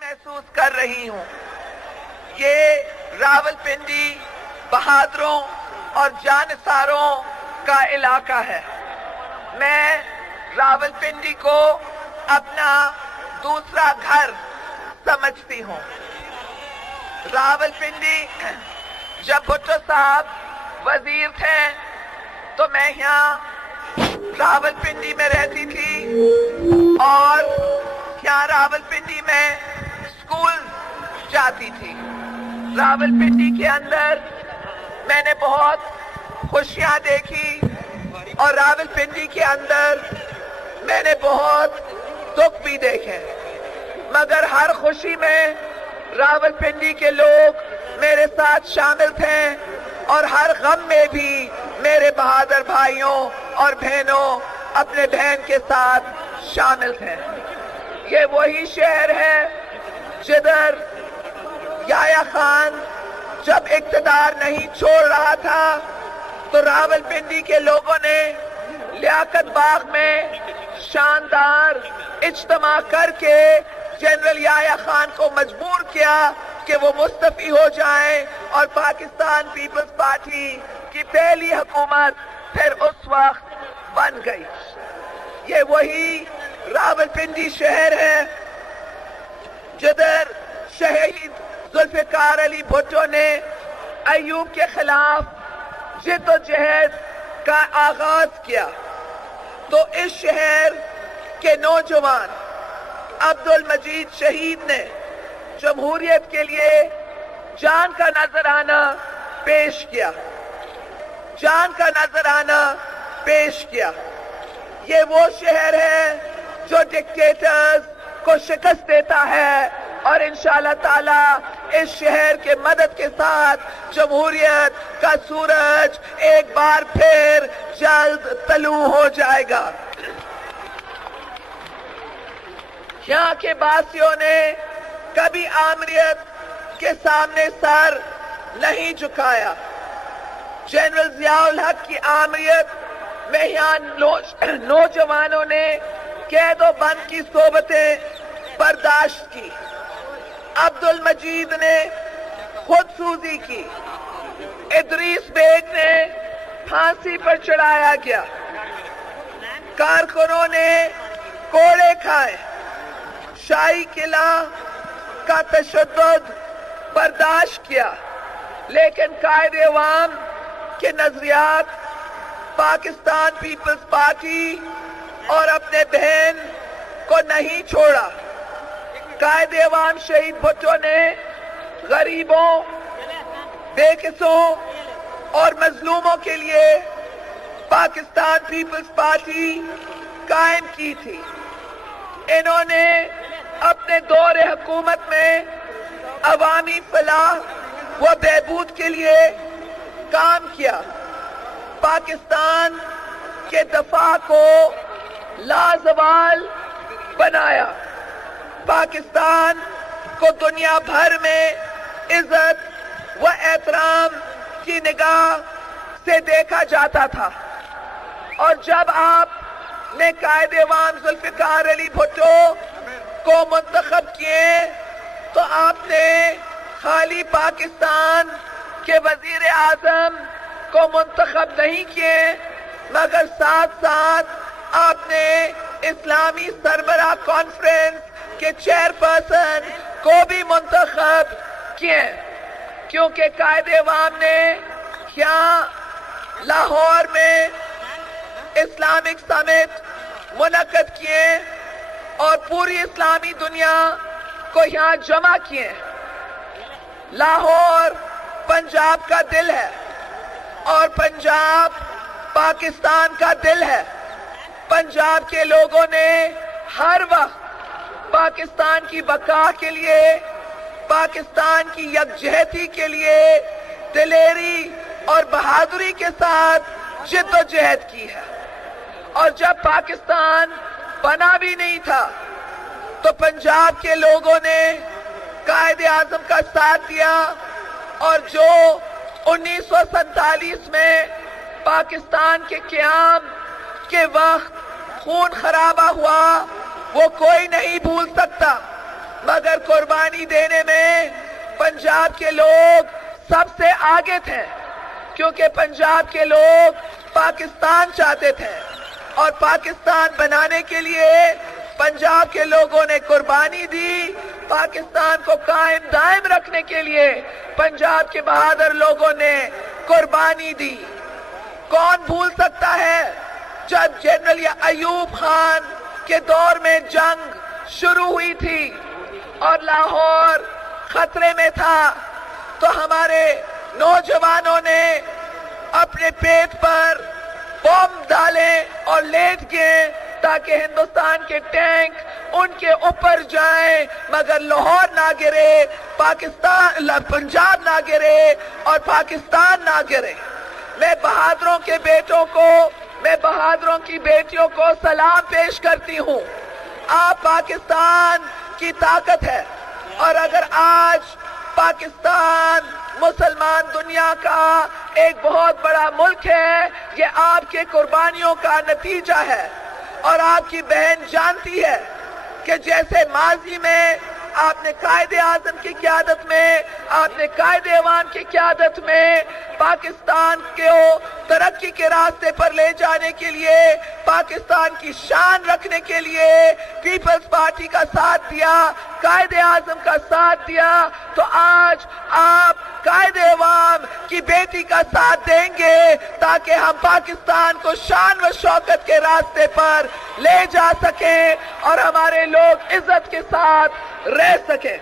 محسوس کر رہی ہوں. یہ راولپنڈی بہادروں اور جانثاروں کا علاقہ ہے. میں راولپنڈی کو اپنا دوسرا گھر سمجھتی ہوں. راولپنڈی جب بھٹو صاحب وزیر تھے تو میں یہاں راولپنڈی میں رہتی تھی اور یہاں راولپنڈی میں اسکول جاتی تھی. راولپنڈی کے اندر میں نے بہت خوشیاں دیکھی اور راولپنڈی کے اندر میں نے بہت دکھ بھی دیکھے، مگر ہر خوشی میں راولپنڈی کے لوگ میرے ساتھ شامل تھے اور ہر غم میں بھی میرے بہادر بھائیوں اور بہنوں اپنے بہن کے ساتھ شامل تھے. یہ وہی شہر ہے جدھر یحییٰ خان جب اقتدار نہیں چھوڑ رہا تھا تو راولپنڈی کے لوگوں نے لیاقت باغ میں شاندار اجتماع کر کے جنرل یحییٰ خان کو مجبور کیا کہ وہ مستعفی ہو جائیں اور پاکستان پیپلز پارٹی کی پہلی حکومت پھر اس وقت بن گئی. یہ وہی راولپنڈی شہر ہے جدھر شہید ذوالفقار علی بھٹو نے ایوب کے خلاف جد و جہد کا آغاز کیا. تو اس شہر کے نوجوان عبدالمجید شہید نے جمہوریت کے لیے جان کا نذرانہ پیش کیا. یہ وہ شہر ہے جو ڈکٹیٹرز کو شکست دیتا ہے اور انشاءاللہ تعالی اس شہر کے مدد کے ساتھ جمہوریت کا سورج ایک بار پھر جلد طلوع ہو جائے گا. یہاں کے باسیوں نے کبھی آمریت کے سامنے سر نہیں جھکایا. جنرل ضیاء الحق کی آمریت میں یہاں نوجوانوں نے قید و بند کی صحبتیں برداشت کی. عبدالمجید نے خود سوزی کی. ادریس بیگ نے پھانسی پر چڑھایا گیا. کارکنوں نے کوڑے کھائے. شاہی قلعہ کا تشدد برداشت کیا، لیکن قائد عوام کے نظریات پاکستان پیپلز پارٹی اور اپنے بہن کو نہیں چھوڑا. قائد عوام شہید بھٹو نے غریبوں، بے قصوں اور مظلوموں کے لیے پاکستان پیپلز پارٹی قائم کی تھی. انہوں نے اپنے دور حکومت میں عوامی فلاح و بہبود کے لیے کام کیا. پاکستان کے دفاع کو لازوال بنایا. پاکستان کو دنیا بھر میں عزت و احترام کی نگاہ سے دیکھا جاتا تھا. اور جب آپ نے قائد عوام ذوالفقار علی بھٹو کو منتخب کیے تو آپ نے خالی پاکستان کے وزیر اعظم کو منتخب نہیں کیے، مگر ساتھ ساتھ آپ نے اسلامی سربراہ کانفرنس کے چیئرپرسن کو بھی منتخب کیے، کیونکہ قائد عوام نے یہاں لاہور میں اسلامک سمٹ منعقد کیے اور پوری اسلامی دنیا کو یہاں جمع کیے. لاہور پنجاب کا دل ہے اور پنجاب پاکستان کا دل ہے. پنجاب کے لوگوں نے ہر وقت پاکستان کی بقا کے لیے، پاکستان کی یکجہتی کے لیے دلیری اور بہادری کے ساتھ جد و جہد کی ہے. اور جب پاکستان بنا بھی نہیں تھا تو پنجاب کے لوگوں نے قائد اعظم کا ساتھ دیا اور جو 1947 میں پاکستان کے قیام کے وقت خون خرابہ ہوا وہ کوئی نہیں بھول سکتا، مگر قربانی دینے میں پنجاب کے لوگ سب سے آگے تھے، کیونکہ پنجاب کے لوگ پاکستان چاہتے تھے اور پاکستان بنانے کے لیے پنجاب کے لوگوں نے قربانی دی۔ پاکستان کو قائم دائم رکھنے کے لیے پنجاب کے بہادر لوگوں نے قربانی دی۔ کون بھول سکتا ہے جب جنرل ایوب خان کے دور میں جنگ شروع ہوئی تھی اور لاہور خطرے میں تھا، تو ہمارے نوجوانوں نے اپنے پیٹ پر بم ڈالے اور لیٹ گئے تاکہ ہندوستان کے ٹینک ان کے اوپر جائیں، مگر لاہور نہ گرے، پنجاب نہ گرے اور پاکستان نہ گرے۔ میں بہادروں کے بیٹوں کو، میں بہادروں کی بیٹیوں کو سلام پیش کرتی ہوں۔ آپ پاکستان کی طاقت ہے، اور اگر آج پاکستان مسلمان دنیا کا ایک بہت بڑا ملک ہے، یہ آپ کے قربانیوں کا نتیجہ ہے۔ اور آپ کی بہن جانتی ہے کہ جیسے ماضی میں آپ نے قائد اعظم کی قیادت میں، آپ نے قائد ایوان کی قیادت میں پاکستان کو ترقی کے راستے پر لے جانے کے لیے، پاکستان کی شان رکھنے کے لیے پیپلز پارٹی کا ساتھ دیا، قائد اعظم کا ساتھ دیا، تو آج آپ قائد ایوان کی بیٹی کا ساتھ دیں گے تاکہ ہم پاکستان کو شان و شوکت کے راستے پر لے جا سکیں اور ہمارے لوگ عزت کے ساتھ رہ سکیں۔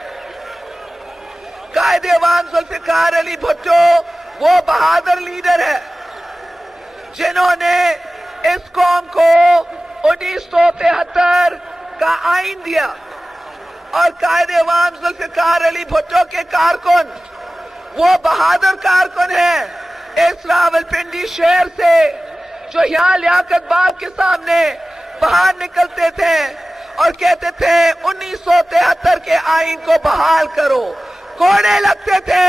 قائد ایوان ذوالفقار علی بھٹو وہ بہادر لیڈر ہے جنہوں نے اس قوم کو 1973 کا آئین دیا، اور قائد ایوان ذوالفقار علی بھٹو کے کارکن وہ بہادر کارکن ہیں اس راولپنڈی شہر سے، جو یہاں لیاقت باغ کے سامنے باہر نکلتے تھے اور کہتے تھے 1973 کے آئین کو بحال کرو۔ کوڑے لگتے تھے،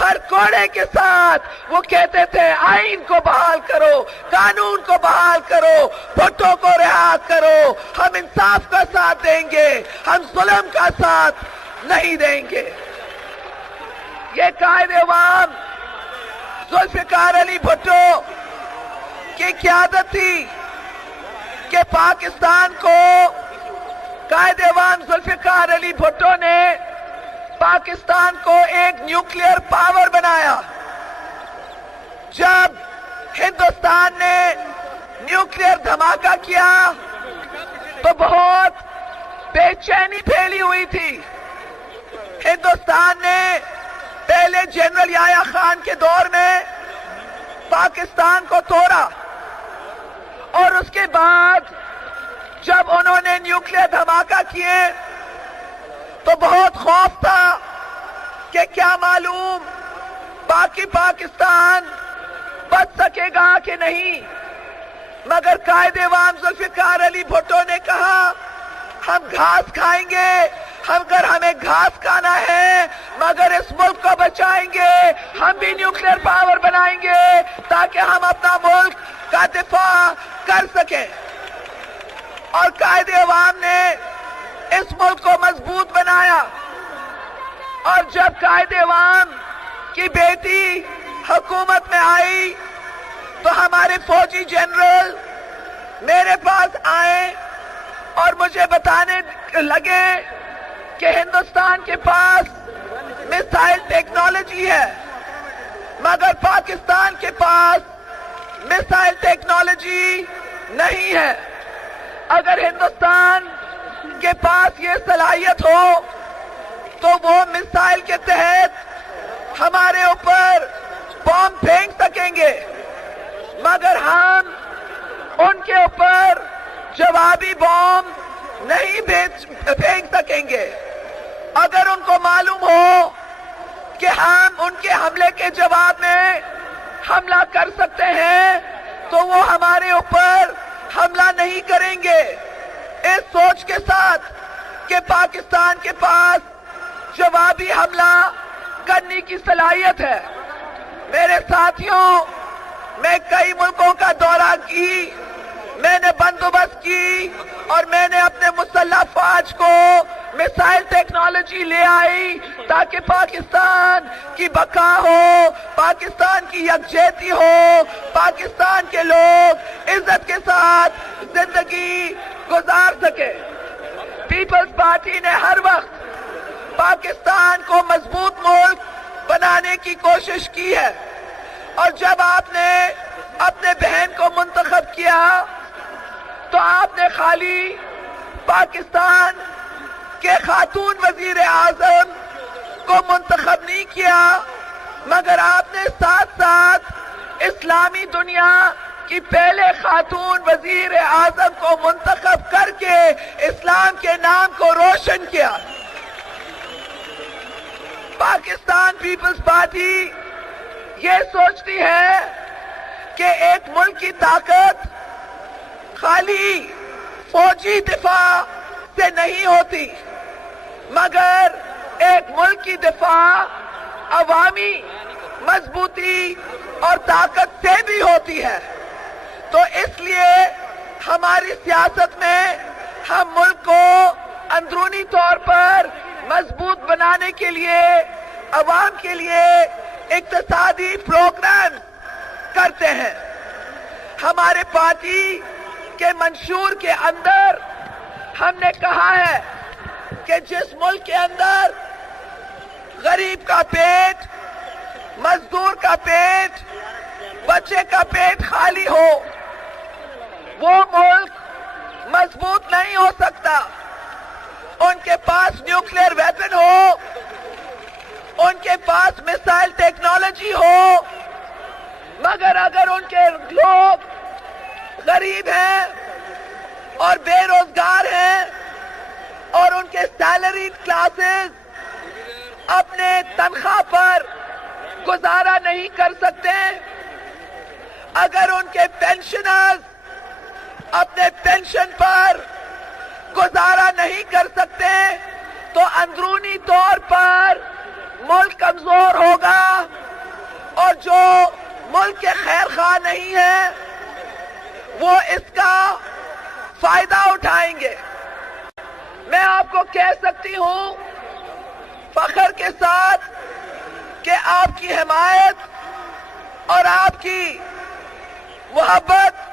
ہر کوڑے کے ساتھ وہ کہتے تھے آئین کو بحال کرو، قانون کو بحال کرو، بھٹو کو رہا کرو، ہم انصاف کا ساتھ دیں گے، ہم ظلم کا ساتھ نہیں دیں گے۔ یہ قائد ایوان ذوالفقار علی بھٹو کی قیادت تھی کہ پاکستان کو قائد ایوان ذوالفقار علی بھٹو نے پاکستان کو ایک نیوکلیئر پاور بنایا۔ جب ہندوستان نے نیوکلیئر دھماکہ کیا تو بہت بے چینی پھیلی ہوئی تھی۔ ہندوستان نے پہلے جنرل یحییٰ خان کے دور میں پاکستان کو توڑا، اور اس کے بعد جب انہوں نے نیوکلیئر دھماکہ کیے تو بہت خوف تھا کہ کیا معلوم باقی پاکستان بچ سکے گا کہ نہیں، مگر قائد ایوان ذوالفقار علی بھٹو نے کہا ہم گھاس کھائیں گے، اگر ہمیں گھاس کھانا ہے مگر اس ملک کو بچائیں گے، ہم بھی نیوکلیئر پاور بنائیں گے تاکہ ہم اپنا ملک کا دفاع کر سکیں۔ اور قائد ایوان نے اس ملک کو مضبوط بنایا، اور جب قائد ایوان کی بیٹی حکومت میں آئی تو ہمارے فوجی جنرل میرے پاس آئے اور مجھے بتانے لگے کہ ہندوستان کے پاس میزائل ٹیکنالوجی ہے، مگر پاکستان کے پاس میزائل ٹیکنالوجی نہیں ہے۔ اگر ہندوستان کے پاس یہ صلاحیت ہو تو وہ میزائل کے تحت ہمارے اوپر بم پھینک سکیں گے، مگر ہم ان کے اوپر جوابی بم نہیں پھینک سکیں گے۔ اگر ان کو معلوم ہو کہ ہم ان کے حملے کے جواب میں حملہ کر سکتے ہیں تو وہ ہمارے اوپر حملہ نہیں کریں گے، اس سوچ کے ساتھ کہ پاکستان کے پاس جوابی حملہ کرنے کی صلاحیت ہے۔ میرے ساتھیوں، میں کئی ملکوں کا دورہ کی، میں نے بندوبست کی اور میں نے اپنے مسلح فوج کو میسائل ٹیکنالوجی لے آئی تاکہ پاکستان کی بقا ہو، پاکستان کی یکجہتی ہو، پاکستان کے لوگ عزت کے ساتھ زندگی گزار سکے۔ پیپلز پارٹی نے ہر وقت پاکستان کو مضبوط ملک بنانے کی کوشش کی ہے، اور جب آپ نے اپنے بہن کو منتخب کیا تو آپ نے خالی پاکستان کے خاتون وزیر اعظم کو منتخب نہیں کیا، مگر آپ نے ساتھ ساتھ اسلامی دنیا کی پہلے خاتون وزیر اعظم کو منتخب کر کے اسلام کے نام کو روشن کیا۔ پاکستان پیپلز پارٹی یہ سوچتی ہے کہ ایک ملک کی طاقت خالی فوجی دفاع سے نہیں ہوتی، مگر ایک ملک کی دفاع عوامی مضبوطی اور طاقت سے بھی ہوتی ہے۔ تو اس لیے ہماری سیاست میں ہم ملک کو اندرونی طور پر مضبوط بنانے کے لیے، عوام کے لیے اقتصادی پروگرام کرتے ہیں۔ ہمارے پارٹی کے منشور کے اندر ہم نے کہا ہے کہ جس ملک کے اندر غریب کا پیٹ، مزدور کا پیٹ، بچے کا پیٹ خالی ہو، وہ ملک مضبوط نہیں ہو سکتا۔ ان کے پاس نیوکلیئر ویپن ہو، ان کے پاس میسائل ٹیکنالوجی ہو، مگر اگر ان کے لوگ غریب ہیں اور بے روزگار ہیں اور ان کے سیلریڈ کلاسز اپنے تنخواہ پر گزارا نہیں کر سکتے، اگر ان کے پینشنرز اپنے پینشن پر گزارا نہیں کر سکتے، تو اندرونی طور پر ملک کمزور ہوگا، اور جو ملک کے خیر خواہ نہیں ہیں وہ اس کا فائدہ اٹھائیں گے۔ میں آپ کو کہہ سکتی ہوں فخر کے ساتھ کہ آپ کی حمایت اور آپ کی محبت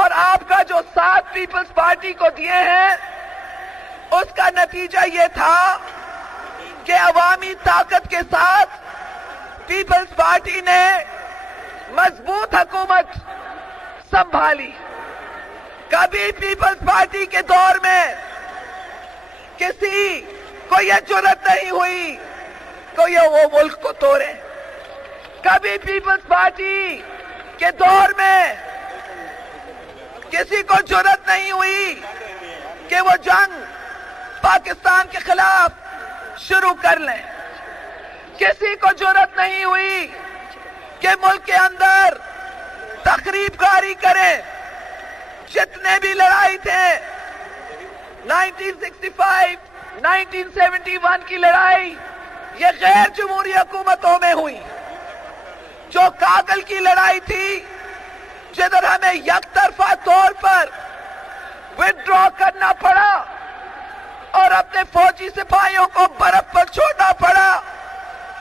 اور آپ کا جو ساتھ پیپلز پارٹی کو دیے ہیں، اس کا نتیجہ یہ تھا کہ عوامی طاقت کے ساتھ پیپلز پارٹی نے مضبوط حکومت سنبھالی۔ کبھی پیپلز پارٹی کے دور میں کسی کو یہ جرأت نہیں ہوئی کہ یہ وہ ملک کو توڑے۔ کبھی پیپلز پارٹی کے دور میں کسی کو جرأت نہیں ہوئی کہ وہ جنگ پاکستان کے خلاف شروع کر لیں۔ کسی کو جرأت نہیں ہوئی کہ ملک کے اندر تخریب کاری کریں۔ جتنے بھی لڑائی تھے، 1965 1971 کی لڑائی، یہ غیر جمہوری حکومتوں میں ہوئی۔ جو کاگل کی لڑائی تھی، جدھر ہمیں یک طرفہ طور پر وِڈرا کرنا پڑا اور اپنے فوجی سپاہیوں کو برف پر چھوڑنا پڑا،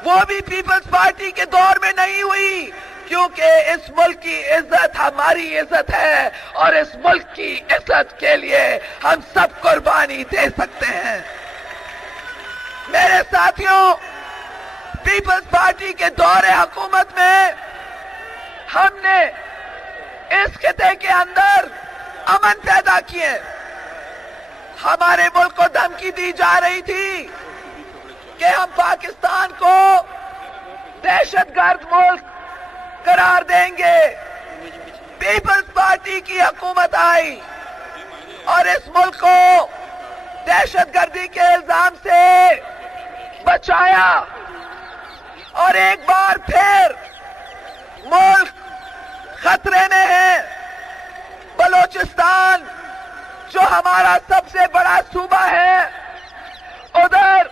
وہ بھی پیپلز پارٹی کے دور میں نہیں ہوئی، کیونکہ اس ملک کی عزت ہماری عزت ہے، اور اس ملک کی عزت کے لیے ہم سب قربانی دے سکتے ہیں۔ میرے ساتھیوں، پیپلز پارٹی کے دور حکومت میں ہم نے اس خطے کے اندر امن پیدا کیے۔ ہمارے ملک کو دھمکی دی جا رہی تھی کہ ہم پاکستان کو دہشت گرد ملک قرار دیں گے۔ پیپلز پارٹی کی حکومت آئی اور اس ملک کو دہشت گردی کے الزام سے بچایا، اور ایک بار پھر ملک خطرے میں ہے۔ بلوچستان جو ہمارا سب سے بڑا صوبہ ہے، ادھر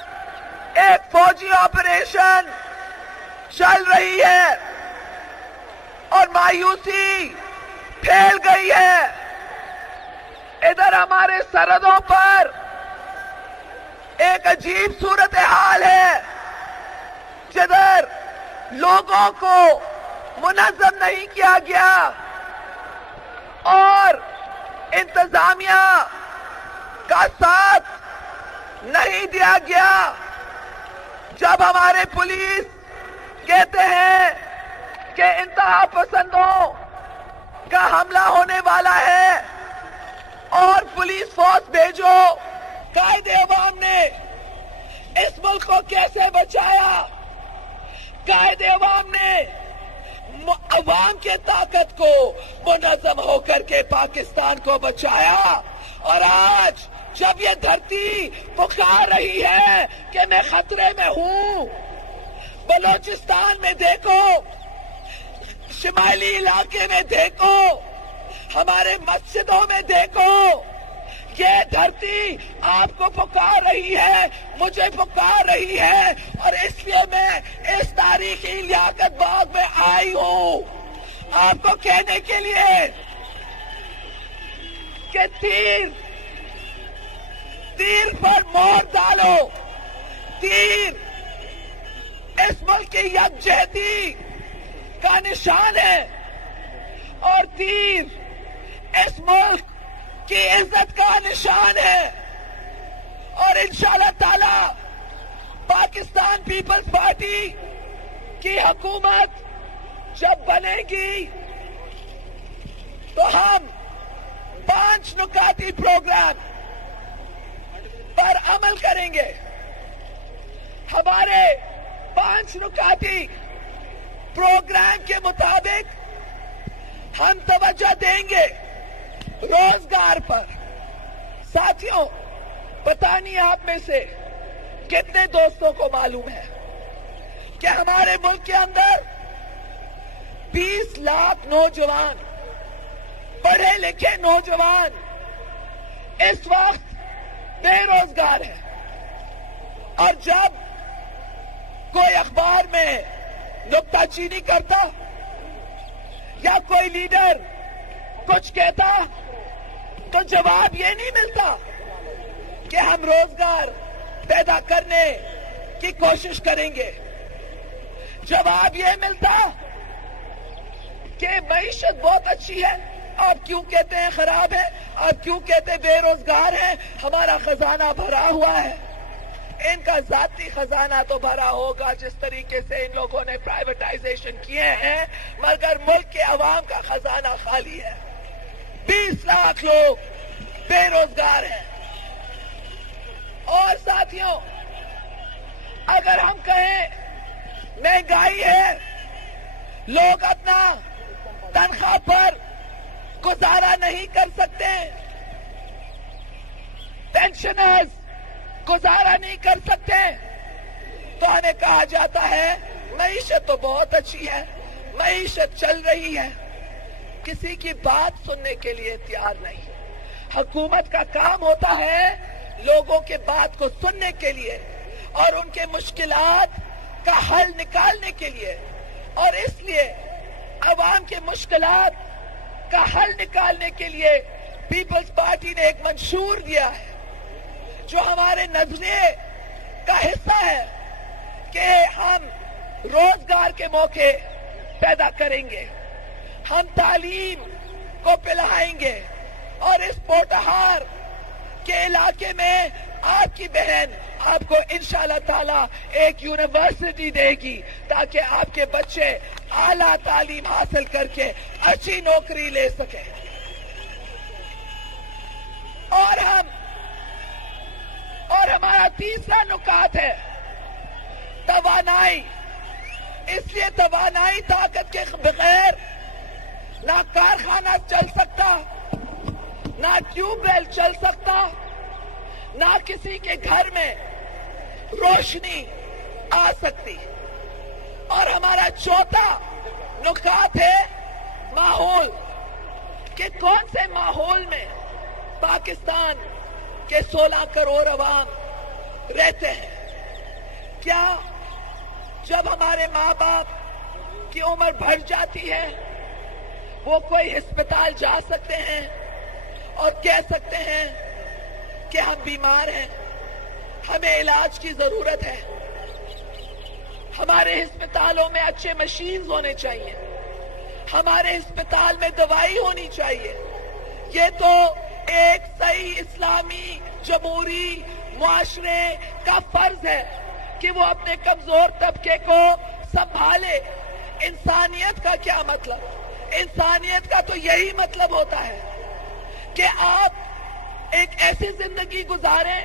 ایک فوجی آپریشن چل رہی ہے اور مایوسی پھیل گئی ہے۔ ادھر ہمارے سرحدوں پر ایک عجیب صورتحال ہے جدھر لوگوں کو منظم نہیں کیا گیا اور انتظامیہ کا ساتھ نہیں دیا گیا. جب ہمارے پولیس کہتے ہیں کہ انتہا پسندوں کا حملہ ہونے والا ہے اور پولیس فورس بھیجو، قائد عوام نے اس ملک کو کیسے بچایا؟ قائد عوام نے عوام کے طاقت کو منظم ہو کر کے پاکستان کو بچایا. اور آج جب یہ دھرتی پکار رہی ہے کہ میں خطرے میں ہوں، بلوچستان میں دیکھو، شمالی علاقے میں دیکھو، ہمارے مسجدوں میں دیکھو، یہ دھرتی آپ کو پکار رہی ہے، مجھے پکار رہی ہے. اور اس لیے میں اس تاریخی لیاقت باغ میں آئی ہوں آپ کو کہنے کے لیے کہ تیر پر مہر ڈالو. تیر اس ملک کی یکجہتی کا نشان ہے اور تیر اس ملک کی عزت کا نشان ہے. اور انشاءاللہ تعالی پاکستان پیپلز پارٹی کی حکومت جب بنے گی تو ہم 5 نکاتی پروگرام پر عمل کریں گے. ہمارے 5 نکاتی پروگرام کے مطابق ہم توجہ دیں گے روزگار پر. ساتھیوں، پتہ نہیں آپ میں سے کتنے دوستوں کو معلوم ہے کہ ہمارے ملک کے اندر 20 لاکھ نوجوان، پڑھے لکھے نوجوان اس وقت بے روزگار ہیں. اور جب کوئی اخبار میں نکتہ چینی کرتا یا کوئی لیڈر کچھ کہتا تو جواب یہ نہیں ملتا کہ ہم روزگار پیدا کرنے کی کوشش کریں گے. جواب یہ ملتا کہ معیشت بہت اچھی ہے، آپ کیوں کہتے ہیں خراب ہے؟ آپ کیوں کہتے ہیں بے روزگار ہیں؟ ہمارا خزانہ بھرا ہوا ہے. ان کا ذاتی خزانہ تو بھرا ہوگا جس طریقے سے ان لوگوں نے پرائیویٹائزیشن کیے ہیں، مگر ملک کے عوام کا خزانہ خالی ہے. 20 لاکھ لوگ بے روزگار ہیں. اور ساتھیوں، اگر ہم کہیں مہنگائی ہے، لوگ اپنا تنخواہ پر گزارا نہیں کر سکتے، پینشنرز گزارا نہیں کر سکتے، تو ہمیں کہا جاتا ہے معیشت تو بہت اچھی ہے، معیشت چل رہی ہے. کسی کی بات سننے کے لیے تیار نہیں. حکومت کا کام ہوتا ہے لوگوں کے بات کو سننے کے لیے اور ان کے مشکلات کا حل نکالنے کے لیے. اور اس لیے عوام کے مشکلات کا حل نکالنے کے لیے پیپلز پارٹی نے ایک منشور دیا ہے جو ہمارے نظریے کا حصہ ہے کہ ہم روزگار کے موقع پیدا کریں گے، ہم تعلیم کو پلائیں گے. اور اس پوٹہار کے علاقے میں آپ کی بہن آپ کو انشاءاللہ تعالی ایک یونیورسٹی دے گی تاکہ آپ کے بچے اعلیٰ تعلیم حاصل کر کے اچھی نوکری لے سکیں. اور ہمارا تیسرا نکات ہے توانائی. اس لیے توانائی طاقت کے بغیر نہ کارخانہ چل سکتا، نہ ٹیوب ویل چل سکتا، نہ کسی کے گھر میں روشنی آ سکتی. اور ہمارا چوتھا نکات ہے ماحول، کہ کون سے ماحول میں پاکستان کے 16 کروڑ عوام رہتے ہیں. کیا جب ہمارے ماں باپ کی عمر بڑھ جاتی ہے وہ کوئی ہسپتال جا سکتے ہیں اور کہہ سکتے ہیں کہ ہم بیمار ہیں، ہمیں علاج کی ضرورت ہے، ہمارے ہسپتالوں میں اچھے مشینز ہونے چاہیے، ہمارے ہسپتال میں دوائی ہونی چاہیے. یہ تو ایک صحیح اسلامی جمہوری معاشرے کا فرض ہے کہ وہ اپنے کمزور طبقے کو سنبھالے. انسانیت کا کیا مطلب؟ انسانیت کا تو یہی مطلب ہوتا ہے کہ آپ ایک ایسی زندگی گزاریں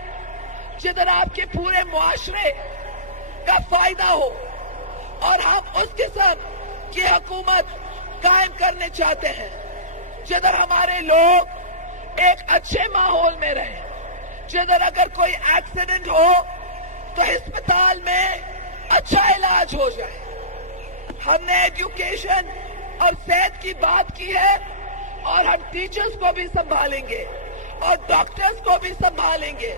جدھر آپ کے پورے معاشرے کا فائدہ ہو. اور ہم اس قسم کی حکومت قائم کرنے چاہتے ہیں جدھر ہمارے لوگ ایک اچھے ماحول میں رہیں، جدھر اگر کوئی ایکسیڈنٹ ہو تو ہسپتال میں اچھا علاج ہو جائے. ہم نے ایجوکیشن اور صحت کی بات کی ہے، اور ہم ٹیچرز کو بھی سنبھالیں گے اور ڈاکٹرز کو بھی سنبھالیں گے.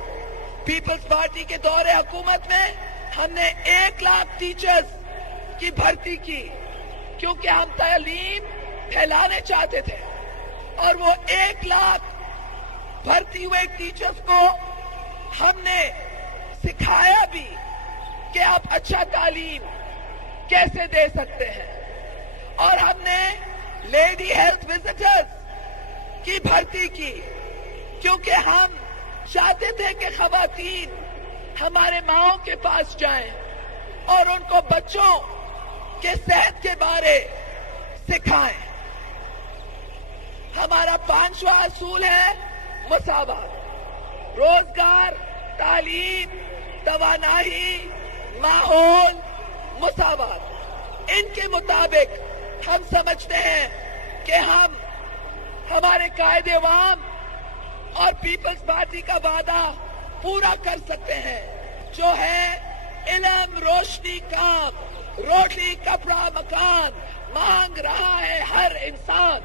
پیپلز پارٹی کے دور حکومت میں ہم نے 1 لاکھ ٹیچرز کی بھرتی کی، کیونکہ ہم تعلیم پھیلانے چاہتے تھے. اور وہ 1 لاکھ بھرتی ہوئے ٹیچرز کو ہم نے سکھایا بھی کہ آپ اچھا تعلیم کیسے دے سکتے ہیں. اور ہم نے لیڈی ہیلتھ وزٹرز کی بھرتی کی، کیونکہ ہم چاہتے تھے کہ خواتین ہمارے ماؤں کے پاس جائیں اور ان کو بچوں کے صحت کے بارے سکھائیں. ہمارا 5واں اصول ہے مساوات. روزگار، تعلیم، توانائی، ماحول، مساوات. ان کے مطابق ہم سمجھتے ہیں کہ ہم ہمارے قائد عوام اور پیپلز پارٹی کا وعدہ پورا کر سکتے ہیں، جو ہے علم، روشنی، کام، روٹی، کپڑا، مکان. مانگ رہا ہے ہر انسان،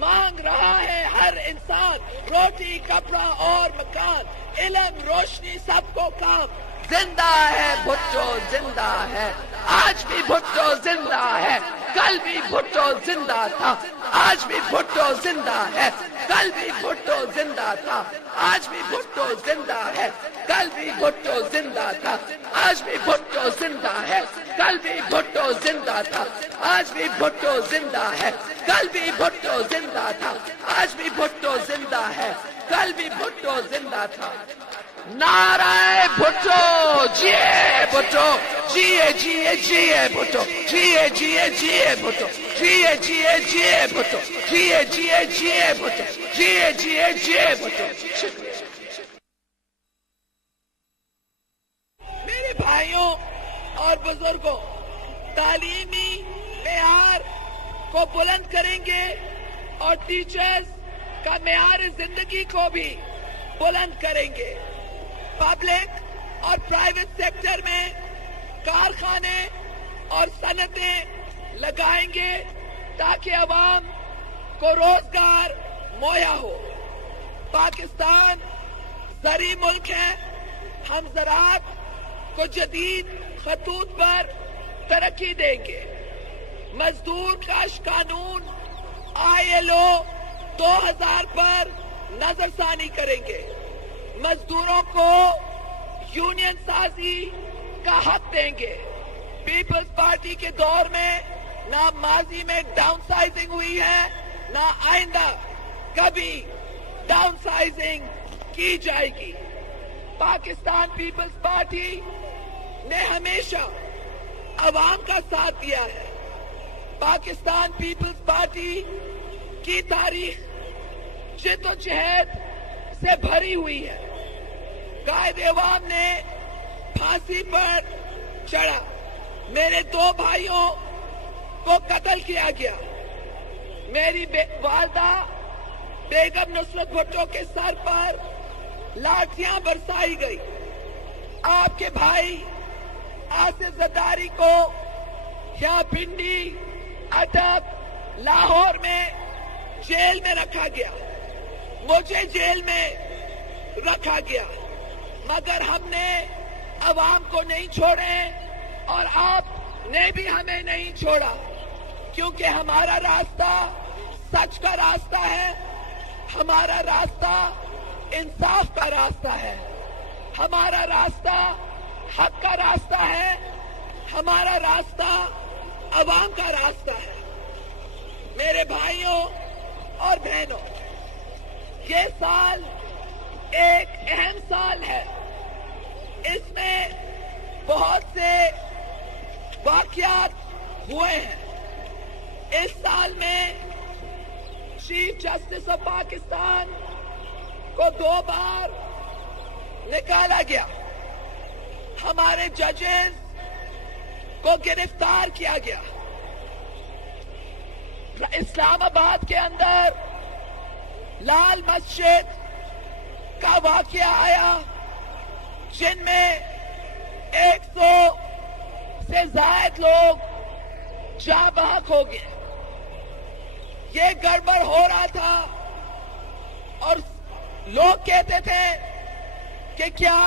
مانگ رہا ہے ہر انسان روٹی، کپڑا اور مکان، علم، روشنی، سب کو کام. زندہ ہے بھٹو، زندہ ہے، آج بھی بھٹو زندہ ہے، کل بھی بھٹو زندہ تھا، آج بھی بھٹو زندہ ہے، کل بھی بھٹو زندہ تھا، آج بھی بھٹو زندہ ہے، کل بھی بھٹو زندہ تھا، آج بھی بھٹو زندہ ہے، کل بھی بھٹو زندہ تھا، آج بھی بھٹو زندہ ہے، کل بھی بھٹو زندہ تھا، آج بھی بھٹو زندہ ہے، کل بھی بھٹو زندہ تھا. نعرہ بھٹو، جیے بھٹو، جیے جیے جیے بھٹو، جیے جیے جیے بھٹو، جیے جیے جیے بھٹو، جیے جیے جیے بھٹو، جیے جیے جیے بھٹو. میرے بھائیوں اور بزرگوں، تعلیمی معیار کو بلند کریں گے اور ٹیچرز کا معیار زندگی کو بھی بلند کریں گے. پبلک اور پرائیویٹ سیکٹر میں کارخانے اور صنعتیں لگائیں گے تاکہ عوام کو روزگار مہیا ہو. پاکستان زرعی ملک ہے، ہم زراعت کو جدید خطوط پر ترقی دیں گے. مزدور کاش قانون ILO 2000 پر نظر ثانی کریں گے. مزدوروں کو یونین سازی کا حق دیں گے. پیپلز پارٹی کے دور میں نہ ماضی میں ڈاؤن سائزنگ ہوئی ہے، نہ آئندہ کبھی ڈاؤن سائزنگ کی جائے گی. پاکستان پیپلز پارٹی نے ہمیشہ عوام کا ساتھ دیا ہے. پاکستان پیپلز پارٹی کی تاریخ جد و جہد سے بھری ہوئی ہے. قائد عوام نے پھانسی پر چڑھا، میرے 2 بھائیوں کو قتل کیا گیا، میری والدہ بیگم نصرت بھٹو کے سر پر لاٹھیاں برسائی گئی. آپ کے بھائی آصف زرداری کو یہاں پنڈی، اٹک، لاہور میں جیل میں رکھا گیا، مجھے جیل میں رکھا گیا، مگر ہم نے عوام کو نہیں چھوڑے اور آپ نے بھی ہمیں نہیں چھوڑا، کیونکہ ہمارا راستہ سچ کا راستہ ہے، ہمارا راستہ انصاف کا راستہ ہے، ہمارا راستہ حق کا راستہ ہے، ہمارا راستہ عوام کا راستہ ہے۔ میرے بھائیوں اور بہنوں، یہ سال ایک اہم سال ہے، اس میں بہت سے واقعات ہوئے ہیں۔ اس سال میں چیف جسٹس آف پاکستان کو 2 بار نکالا گیا، ہمارے ججز کو گرفتار کیا گیا، اسلام آباد کے اندر لال مسجد کا واقعہ آیا جن میں 100 سے زائد لوگ جاں بحق ہو گئے۔ یہ گڑبڑ ہو رہا تھا اور لوگ کہتے تھے کہ کیا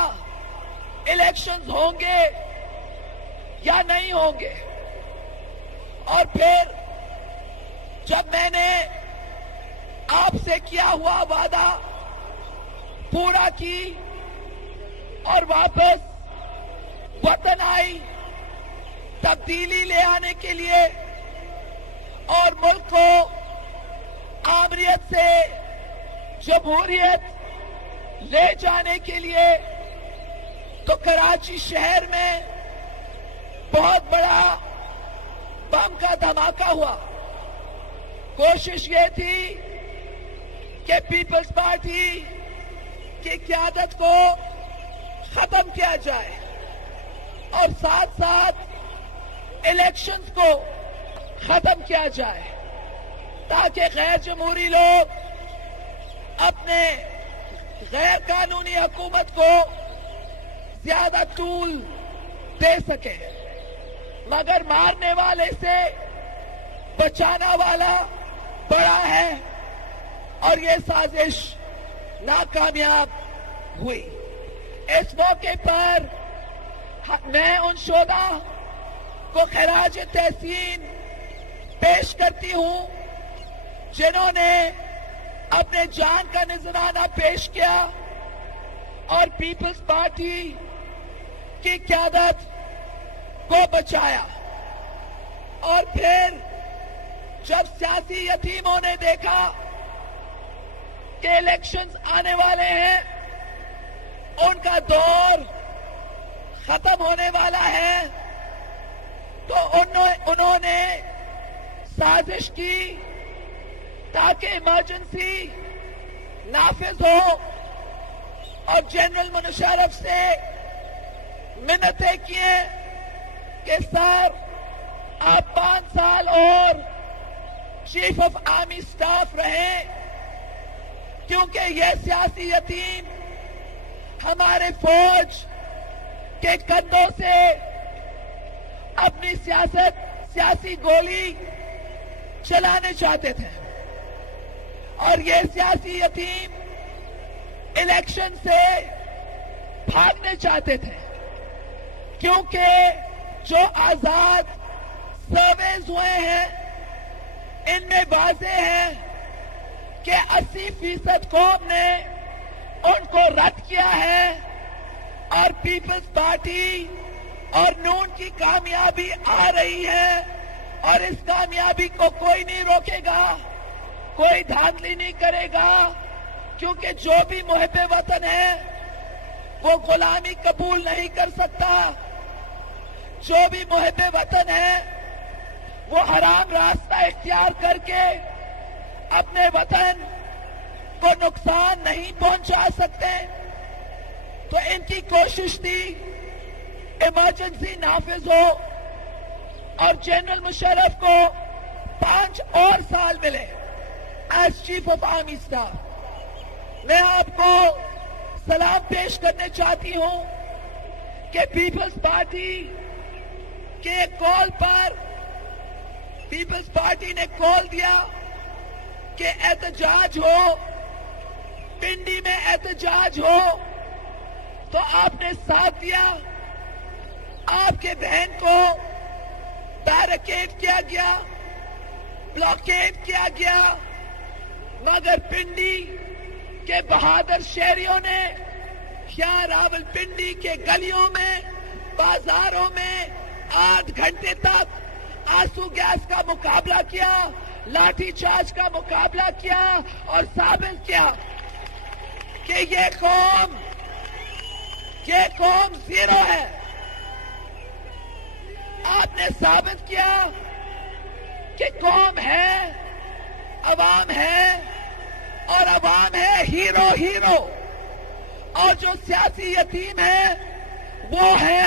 الیکشنز ہوں گے یا نہیں ہوں گے، اور پھر جب میں نے آپ سے کیا ہوا وعدہ پورا کی اور واپس وطن آئی تبدیلی لے آنے کے لیے اور ملک کو آمریت سے جمہوریت لے جانے کے لیے، تو کراچی شہر میں بہت بڑا بم کا دھماکہ ہوا۔ کوشش یہ تھی کہ پیپلز پارٹی کی قیادت کو ختم کیا جائے اور ساتھ ساتھ الیکشنز کو ختم کیا جائے تاکہ غیر جمہوری لوگ اپنے غیر قانونی حکومت کو زیادہ طول دے سکیں، مگر مارنے والے سے بچانا والا بڑا ہے اور یہ سازش ناکامیاب ہوئی۔ اس موقع پر میں ان شہداء کو خراج تحسین پیش کرتی ہوں جنہوں نے اپنے جان کا نذرانہ پیش کیا اور پیپلز پارٹی کی قیادت کو بچایا۔ اور پھر جب سیاسی یتیموں نے دیکھا کہ الیکشنز آنے والے ہیں، ان کا دور ختم ہونے والا ہے، تو انہوں نے سازش کی تاکہ ایمرجنسی نافذ ہو اور جنرل مشرف سے منتیں کیے کہ سر آپ 5 سال اور چیف آف آرمی سٹاف رہیں، کیونکہ یہ سیاسی یتیم ہمارے فوج کے کندھوں سے اپنی سیاسی گولی چلانے چاہتے تھے، اور یہ سیاسی یتیم الیکشن سے بھاگنے چاہتے تھے، کیونکہ جو آزاد سرویز ہوئے ہیں ان میں واضح ہے کہ 80% قوم نے ان کو رد کیا ہے، اور پیپلز پارٹی اور نون کی کامیابی آ رہی ہے، اور اس کامیابی کو کوئی نہیں روکے گا، کوئی دھاندلی نہیں کرے گا، کیونکہ جو بھی محب وطن ہے وہ غلامی قبول نہیں کر سکتا، جو بھی محب وطن ہے وہ حرام راستہ اختیار کر کے اپنے وطن کو نقصان نہیں پہنچا سکتے۔ تو ان کی کوشش تھی ایمرجنسی نافذ ہو اور جنرل مشرف کو 5 اور سال ملے as chief of army staff. میں آپ کو سلام پیش کرنے چاہتی ہوں کہ پیپلز پارٹی کے کال پر پیپلز پارٹی نے کال دیا کہ احتجاج ہو، پنڈی میں احتجاج ہو، تو آپ نے ساتھ دیا، آپ کے بہن کو بیریکیڈ کیا گیا، بلاکیڈ کیا گیا، مگر پنڈی کے بہادر شہریوں نے یہاں راول پنڈی کے گلیوں میں بازاروں میں 8 گھنٹے تک آنسو گیس کا مقابلہ کیا، لاٹھی چارج کا مقابلہ کیا اور ثابت کیا کہ یہ قوم زیرو ہے۔ آپ نے ثابت کیا کہ قوم ہے، عوام ہے، اور عوام ہے ہیرو، اور جو سیاسی یتیم ہے وہ ہے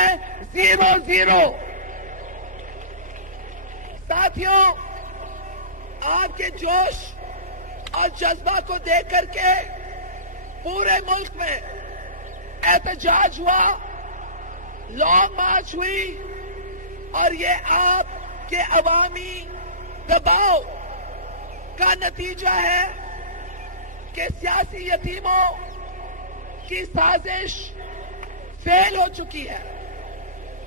0-0۔ ساتھیوں، آپ کے جوش اور جذبہ کو دیکھ کر کے پورے ملک میں احتجاج ہوا، لانگ مارچ ہوئی، اور یہ آپ کے عوامی دباؤ کا نتیجہ ہے کہ سیاسی یتیموں کی سازش فیل ہو چکی ہے۔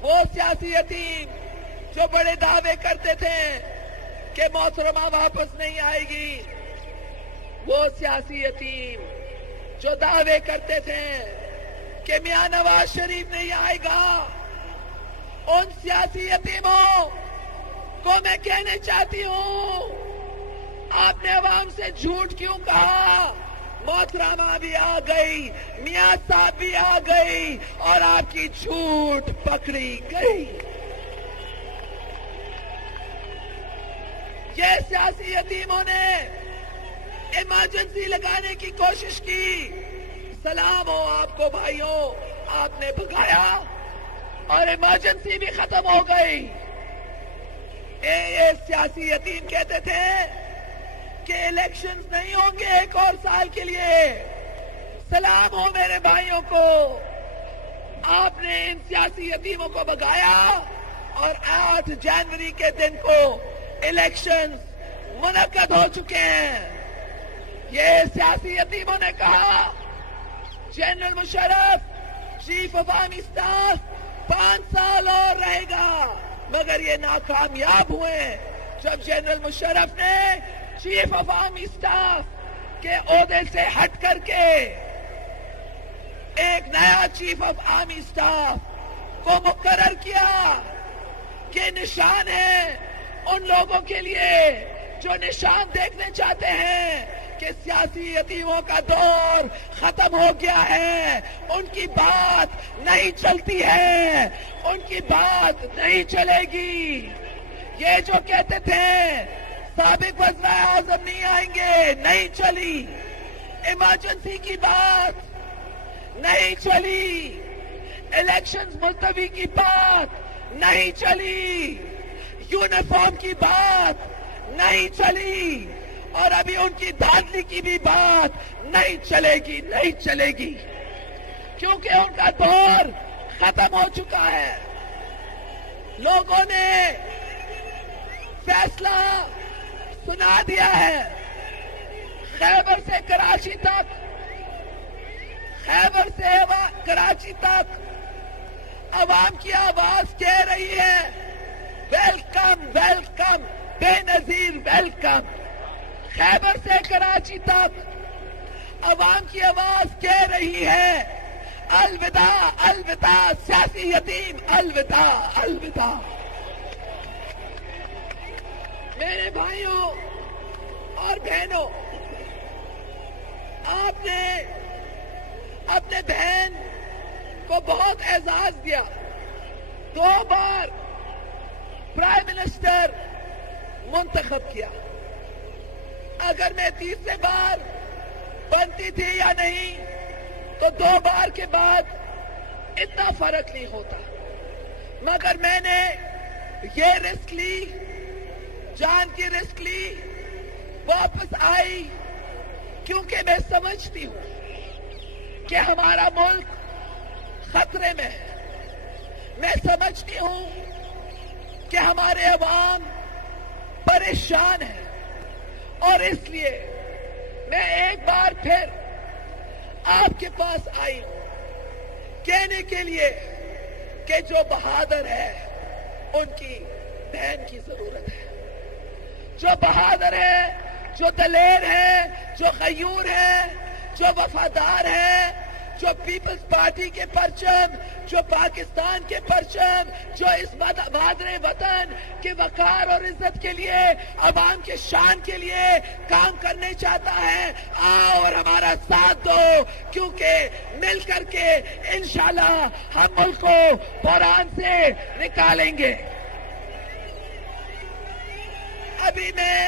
وہ سیاسی یتیم جو بڑے دعوے کرتے تھے کہ محترمہ واپس نہیں آئے گی، وہ سیاسی یتیم جو دعوے کرتے تھے کہ میاں نواز شریف نہیں آئے گا، ان سیاسی یتیموں کو میں کہنا چاہتی ہوں، آپ نے عوام سے جھوٹ کیوں کہا؟ محترمہ بھی آ گئی، میاں صاحب بھی آ گئی، اور آپ کی جھوٹ پکڑی گئی۔ یہ سیاسی یتیموں نے ایمرجنسی لگانے کی کوشش کی، سلام ہو آپ کو بھائیوں، آپ نے بھگایا اور ایمرجنسی بھی ختم ہو گئی۔ یہ سیاسی یتیم کہتے تھے کہ الیکشنز نہیں ہوں گے 1 اور سال کے لیے، سلام ہو میرے بھائیوں کو، آپ نے ان سیاسی یتیموں کو بھگایا اور 8 جنوری کے دن کو الیکشنز منعقد ہو چکے ہیں۔ یہ سیاسی یتیموں نے کہا general Musharraf chief of army staff 5 سال اور رہے گا، مگر یہ ناکامیاب ہوئے جب جنرل مشرف نے چیف آف آرمی اسٹاف کے عہدے سے ہٹ کر کے ایک نیا چیف آف آرمی اسٹاف کو مقرر کیا کہ نشان ہے ان لوگوں کے لیے جو نشان دیکھنے چاہتے ہیں کہ سیاسی یتیموں کا دور ختم ہو گیا ہے، ان کی بات نہیں چلتی ہے، ان کی بات نہیں چلے گی۔ یہ جو کہتے تھے سابق وزیر اعظم نہیں آئیں گے، نہیں چلی، ایمرجنسی کی بات نہیں چلی، الیکشنز ملتوی کی بات نہیں چلی، یونیفارم کی بات نہیں چلی، اور ابھی ان کی دھاندلی کی بھی بات نہیں چلے گی، کیونکہ ان کا دور ختم ہو چکا ہے۔ لوگوں نے فیصلہ سنا دیا ہے، خیبر سے کراچی تک عوام کی آواز کہہ رہی ہے ویلکم ویلکم، بے نظیر ویلکم۔ خیبر سے کراچی تک عوام کی آواز کہہ رہی ہے الوداع الوداع سیاسی یتیم، الوداع الوداع۔ میرے بھائیوں اور بہنوں، آپ نے اپنے بہن کو بہت اعزاز دیا، 2 بار پرائم منسٹر منتخب کیا، اگر میں تیسرے بار بنتی تھی یا نہیں تو 2 بار کے بعد اتنا فرق نہیں ہوتا، مگر میں نے یہ رسک لی، جان کی رسک لی، واپس آئی، کیونکہ میں سمجھتی ہوں کہ ہمارا ملک خطرے میں ہے، میں سمجھتی ہوں کہ ہمارے عوام پریشان ہیں، اور اس لیے میں ایک بار پھر آپ کے پاس آئی ہوں کہنے کے لیے کہ جو بہادر ہے ان کی بہن کی ضرورت ہے، جو بہادر ہے جو دلیر ہیں، جو غیور ہیں، جو وفادار ہیں، جو پیپلز پارٹی کے پرچم، جو پاکستان کے پرچم، جو اس بہادر وطن کے وقار اور عزت کے لیے، عوام کے شان کے لیے کام کرنے چاہتا ہے، آؤ اور ہمارا ساتھ دو، کیونکہ مل کر کے انشاءاللہ ہم ملک کو بحران سے نکالیں گے۔ ابھی میں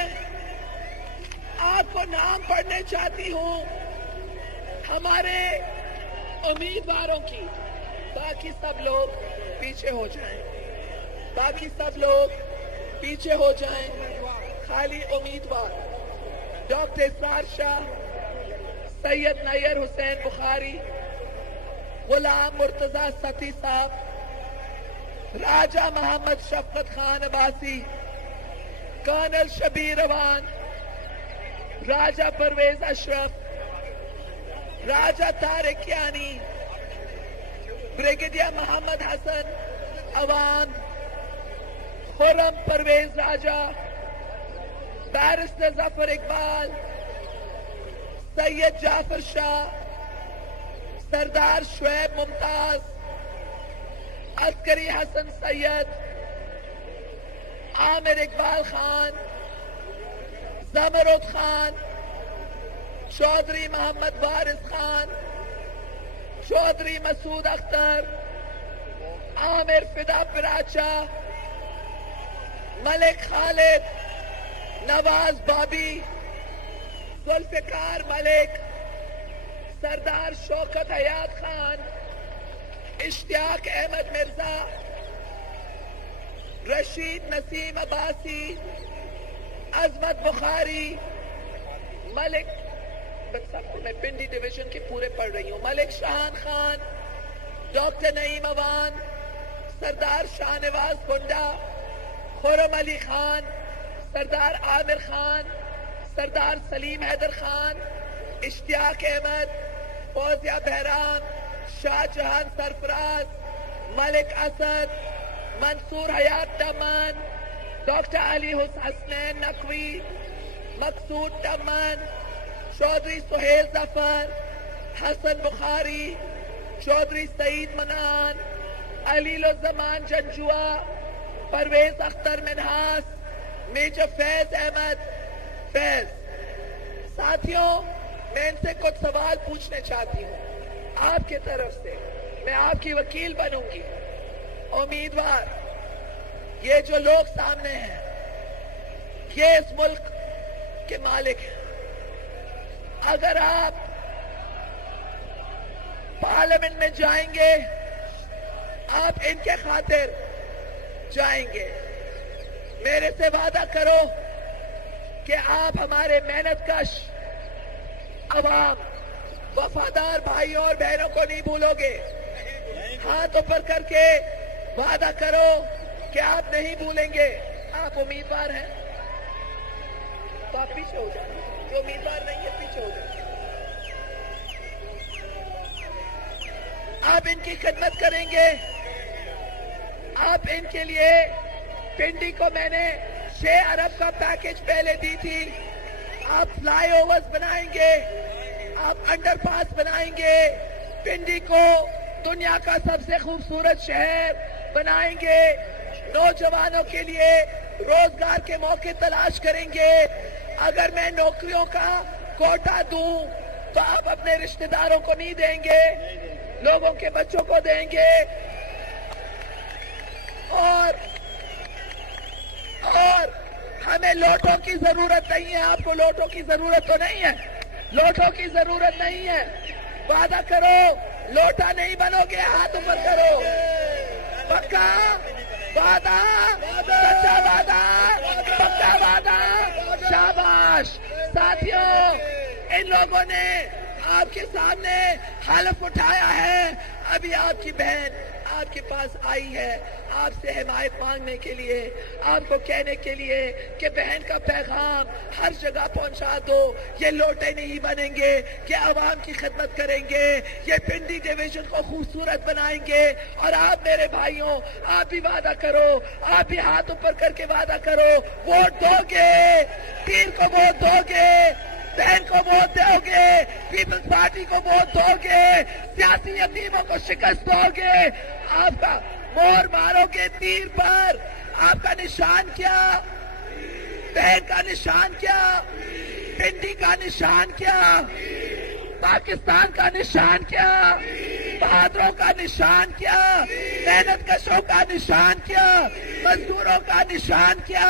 آپ کو نام پڑھنے چاہتی ہوں ہمارے امیدواروں کی، باقی سب لوگ پیچھے ہو جائیں، باقی سب لوگ پیچھے ہو جائیں، خالی امیدوار ڈاکٹر اسرار شاہ، سید نیر حسین بخاری، غلام مرتضی ستی صاحب، راجہ محمد شفقت خان عباسی، کرنل شبیر روان، راجہ پرویز اشرف، راجہ طارق یانی، بریگیڈیئر محمد حسن عوان، خرم پرویز راجہ، بیرسٹر ظفر اقبال، سید جعفر شاہ، سردار شعیب ممتاز، عسکری حسن سید، عامر اقبال خان، زمرد خان، چودھری محمد وارث خان، چودھری مسعود اختر، عامر فدا پراچا، ملک خالد، نواز بابی، ذوالفقار ملک، سردار شوکت حیات خان، اشتیاق احمد مرزا، رشید نسیم عباسی، عظمت بخاری، ملک، میں پنڈی ڈویژن کے پورے پڑھ رہی ہوں، ملک شاہان خان، ڈاکٹر نعیم اوان، سردار شاہ نواز کنڈا، خرم علی خان، سردار عامر خان، سردار سلیم حیدر خان، اشتیاق احمد، فوزیہ بہرام، شاہ جہان سرفراز، ملک اسد، منصور حیات ٹمان، ڈاکٹر علی حسنین نقوی، مقصود ٹمان، چودھری سہیل ظفر، حسن بخاری، چودھری سعید منان، علیل الزمان جنجوا، پرویز اختر منہاس، میجر فیض احمد فیض۔ ساتھیوں، میں ان سے کچھ سوال پوچھنے چاہتی ہوں آپ کی طرف سے، میں آپ کی وکیل بنوں گی۔ امیدوار، یہ جو لوگ سامنے ہیں یہ اس ملک کے مالک ہیں، اگر آپ پارلیمنٹ میں جائیں گے آپ ان کے خاطر جائیں گے، میرے سے وعدہ کرو کہ آپ ہمارے محنت کش عوام، وفادار بھائیوں اور بہنوں کو نہیں بھولو گے۔ ہاتھ اوپر کر کے وعدہ کرو کہ آپ نہیں بھولیں گے۔ آپ امیدوار ہیں تو آپ پیچھے ہو جائیں، جو امیدوار نہیں ہے پیچھے ہو جائیں۔ آپ ان کی خدمت کریں گے، آپ ان کے لیے، پنڈی کو میں نے 6 ارب کا پیکج پہلے دی تھی، آپ فلائی اوورز بنائیں گے، آپ انڈر پاس بنائیں گے، پنڈی کو دنیا کا سب سے خوبصورت شہر بنائیں گے، نوجوانوں کے لیے روزگار کے موقع تلاش کریں گے۔ اگر میں نوکریوں کا کوٹا دوں تو آپ اپنے رشتہ داروں کو نہیں دیں گے، لوگوں کے بچوں کو دیں گے، اور ہمیں لوٹوں کی ضرورت نہیں ہے۔ آپ کو لوٹوں کی ضرورت تو نہیں ہے، لوٹوں کی ضرورت نہیں ہے۔ وعدہ کرو لوٹا نہیں بنو گے، ہاتھ اوپر کرو، پکا وعدہ، سچا وعدہ، پکا وعدہ، شاباش۔ ساتھیوں، ان لوگوں نے آپ کے سامنے حلف اٹھایا ہے، ابھی بھی آپ کی بہن آپ کے پاس آئی ہے آپ سے حمایت مانگنے کے لیے، آپ کو کہنے کے لیے کہ بہن کا پیغام ہر جگہ پہنچا دو. یہ لوٹے نہیں بنیں گے کہ عوام کی خدمت کریں گے، یہ پنڈی ڈویژن کو خوبصورت بنائیں گے. اور آپ میرے بھائیوں، آپ بھی وعدہ کرو، آپ بھی ہاتھ اوپر کر کے وعدہ کرو، ووٹ دو گے، پیر کو ووٹ دو گے، بہن کو ووٹ دو گے، پیپلز پارٹی کو ووٹ دو گے، سیاسی یتیموں کو شکست دو گے. آپ کا مور مارو گے تیر پر. آپ کا نشان کیا؟ بہن کا نشان کیا؟ پنڈی کا نشان کیا؟ پاکستان کا نشان کیا؟ بہادروں کا نشان کیا؟ محنت کشوں کا نشان کیا؟ مزدوروں کا نشان کیا؟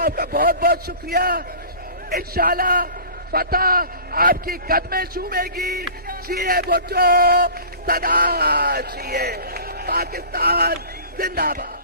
آپ کا بہت بہت شکریہ. انشاءاللہ فتح آپ کی قدمیں چومے گی. جیے بھٹو، صدا جیے. پاکستان زندہ باد.